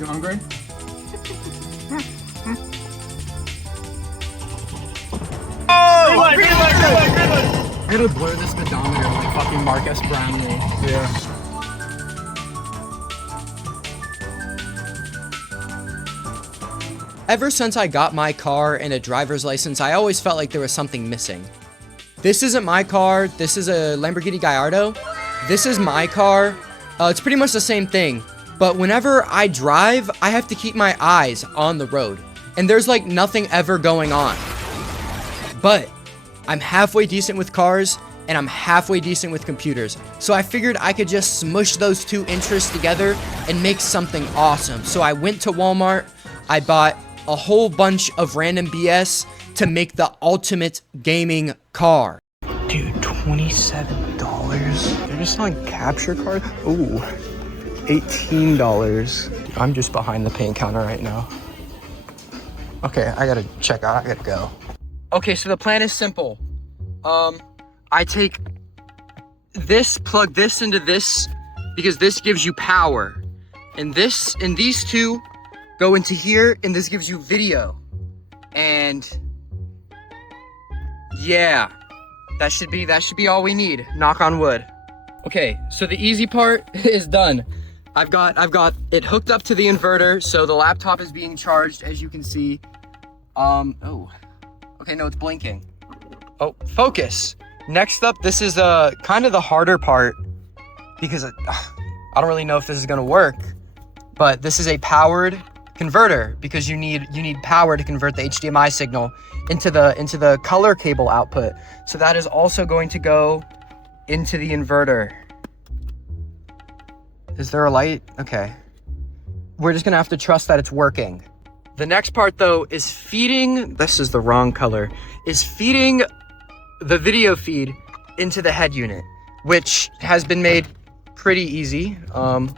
You hungry? Oh! Green light. I gotta blur the speedometer like fucking Marcus Brownlee. Yeah. Ever since I got my car and a driver's license, I always felt like there was something missing. This isn't my car. This is a Lamborghini Gallardo. This is my car. It's pretty much the same thing. But whenever I drive, I have to keep my eyes on the road. And there's like nothing ever going on. But I'm halfway decent with cars and I'm halfway decent with computers. So I figured I could just smush those two interests together and make something awesome. So I went to Walmart. I bought a whole bunch of random BS to make the ultimate gaming car. Dude, $27? They're just selling capture cards? Ooh, $18. I'm just behind the paint counter right now. Okay, I gotta check out, I gotta go. Okay, so the plan is simple. I take this, plug this into this, because this gives you power. And these two go into here, and this gives you video. And yeah, that should be all we need. Knock on wood. Okay, so the easy part is done. I've got it hooked up to the inverter, so the laptop is being charged, as you can see. Oh, okay, no, it's blinking. Oh, focus. Next up, this is kind of the harder part, because I don't really know if this is gonna work, but this is a powered converter, because you need power to convert the HDMI signal into the color cable output. So that is also going to go into the inverter. Is there a light? Okay. We're just gonna have to trust that it's working. The next part though is feeding, this is the wrong color, is feeding the video feed into the head unit, which has been made pretty easy. Let's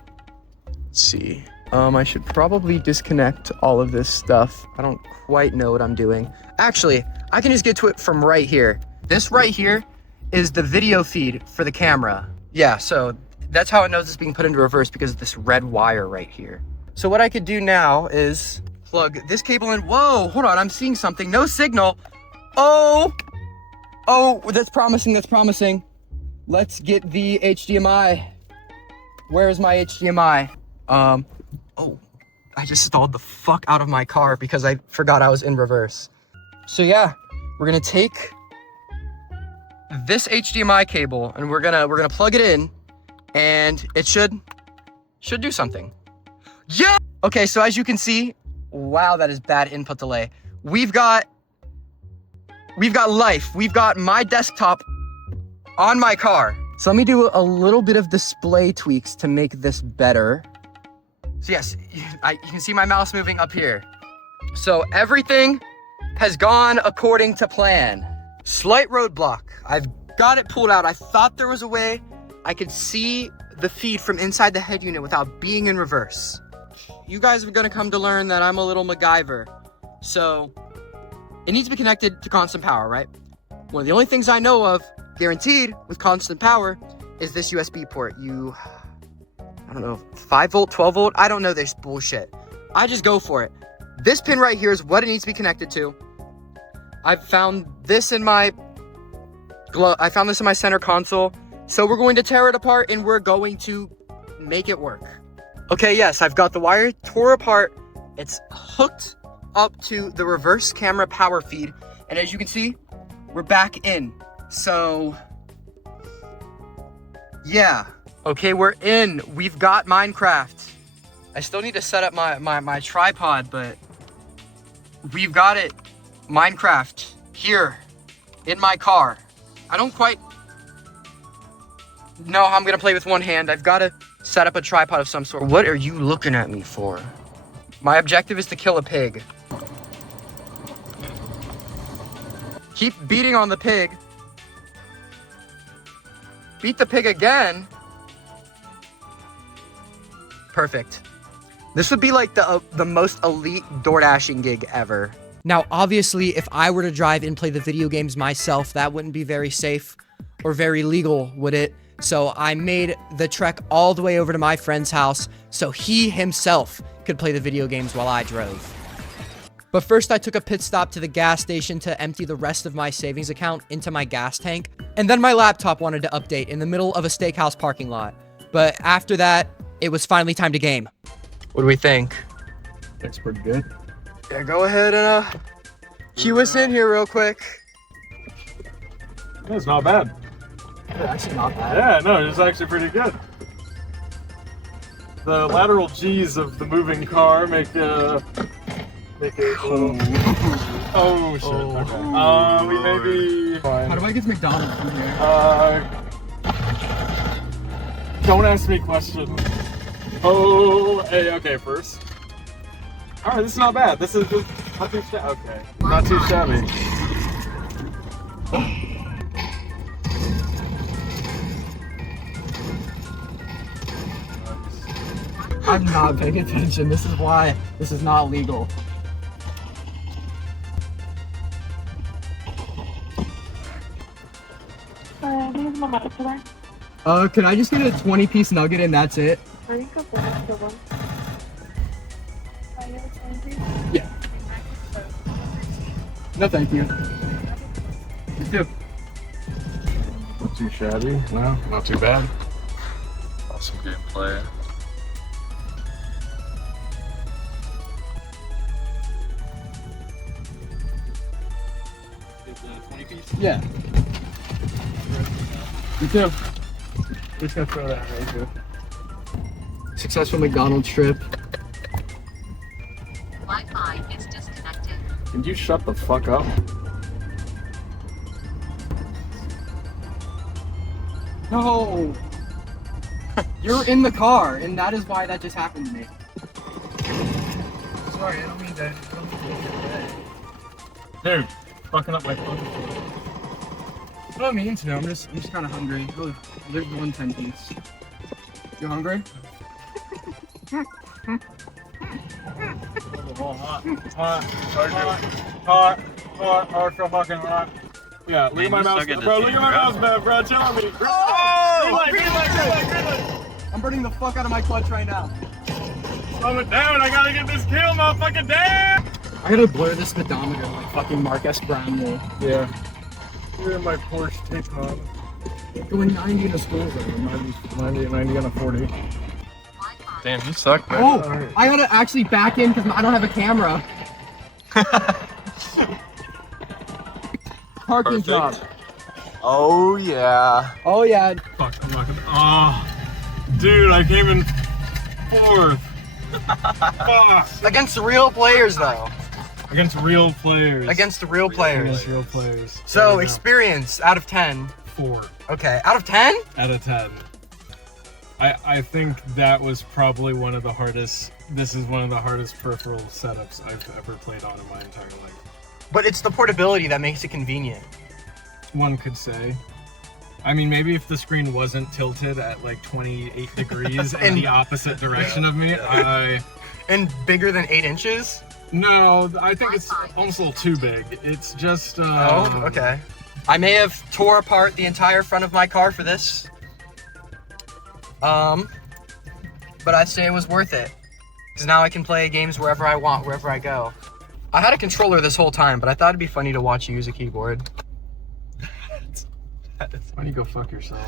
see. I should probably disconnect all of this stuff. I don't quite know what I'm doing. Actually, I can just get to it from right here. This right here is the video feed for the camera. Yeah, so that's how it knows it's being put into reverse, because of this red wire right here. So what I could do now is plug this cable in. Whoa, hold on, I'm seeing something. No signal. Oh, that's promising, that's promising. Let's get the HDMI. Where's my HDMI? Oh, I just stalled the fuck out of my car because I forgot I was in reverse. So yeah, we're gonna take this HDMI cable and we're gonna plug it in, and it should do something. Yeah! Okay, so as you can see, wow, that is bad input delay. We've got life. We've got my desktop on my car. So let me do a little bit of display tweaks to make this better. So yes, you can see my mouse moving up here. So everything has gone according to plan. Slight roadblock. I've got it pulled out. I thought there was a way I could see the feed from inside the head unit without being in reverse. You guys are gonna come to learn that I'm a little MacGyver. So it needs to be connected to constant power, right? One of the only things I know of guaranteed with constant power is this USB port. I don't know, 5 volt, 12 volt, I don't know this bullshit. I just go for it. This pin right here is what it needs to be connected to. I found this in my center console. So we're going to tear it apart and we're going to make it work. Okay, yes, I've got the wire tore apart. It's hooked up to the reverse camera power feed. And as you can see, we're back in. So yeah. Okay, we're in. We've got Minecraft. I still need to set up my tripod, but we've got it. Minecraft here in my car. I don't quite know how I'm gonna play with one hand. I've got to set up a tripod of some sort. What are you looking at me for? My objective is to kill a pig. Keep beating on the pig. Beat the pig again. Perfect. This would be like the most elite DoorDashing gig ever. Now, obviously, if I were to drive and play the video games myself, that wouldn't be very safe or very legal, would it? So I made the trek all the way over to my friend's house so he himself could play the video games while I drove. But first I took a pit stop to the gas station to empty the rest of my savings account into my gas tank, and then my laptop wanted to update in the middle of a steakhouse parking lot. But after that, it was finally time to game. What do we think? Looks pretty good. Yeah, go ahead and cue us in here real quick. It's not bad. Actually not bad. Yeah, no, it's actually pretty good. The lateral G's of the moving car make it a little... Oh, shit. Okay. We may be fine. How do I get to McDonald's from here? Don't ask me questions. Oh, hey, okay, first. Alright, this is not bad. This is not too shabby. Okay. Not too shabby. I'm not paying attention. This is why this is not legal. Can I just get a 20-piece nugget and that's it? Yeah. No, thank you. You too. Not too shabby. No, not too bad. Awesome gameplay. Yeah. You too. Just gonna throw that right here. Successful McDonald's trip. Wi-Fi is disconnected. Can you shut the fuck up? No! You're in the car, and that is why that just happened to me. Sorry, I don't mean that. Dude, fucking up my phone. I don't mean to. I'm just kind of hungry. Oh, there's one 10-piece. You hungry? Hot, so fucking hot. Yeah, look at my mouse, bro. Look at my mouse, man, bro. Tell me. Oh! Green light. I'm burning the fuck out of my clutch right now. Slow it down. I gotta get this kill, motherfucking damn. I gotta blur the speedometer like fucking Marcus Brownlee. Yeah. Look at my Porsche Taycan. Going 90 in a school zone. 90 on a 40. Damn, you suck, man. Oh, I gotta actually back in because I don't have a camera. Parking Perfect. job. Oh, yeah. Oh yeah. Fuck, I'm not gonna. Oh, dude, I came in 4th. Fuck. Against real players, though. Against real players. Against real players. Against real players. So, Yeah. experience out of 10. 4 Okay, out of 10? out of 10. I think that was probably one of the hardest. This is one of the hardest peripheral setups I've ever played on in my entire life. But it's the portability that makes it convenient. One could say. I mean, maybe if the screen wasn't tilted at like 28 degrees in And- the opposite direction of me, And bigger than 8 inches? no, I think it's almost a little too big. It's just. Oh, okay. I may have tore apart the entire front of my car for this. But I'd say it was worth it. Because now I can play games wherever I want, wherever I go. I had a controller this whole time, but I thought it'd be funny to watch you use a keyboard. Why don't you go fuck yourself?